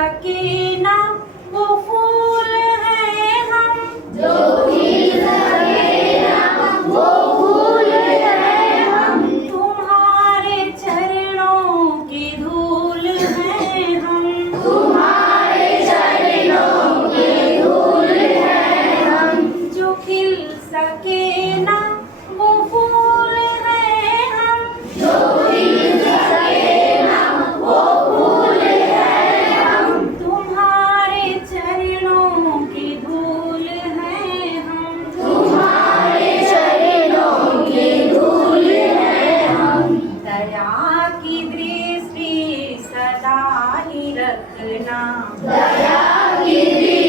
सके ना वो फूल हैं हम, जो खिल सके ना वो फूल हैं हम। तुम्हारे चरणों की धूल हैं हम, तुम्हारे चरणों की धूल हैं हम। जो खिल सके ना वो फूल हैं हम, जो खिल सके ना वो फूल हैं हम। तुम्हारे चरणों की धूल हैं हम, तुम्हारे चरणों की धूल हैं हम। दया की दृष्टि सदा ही रखना, दया की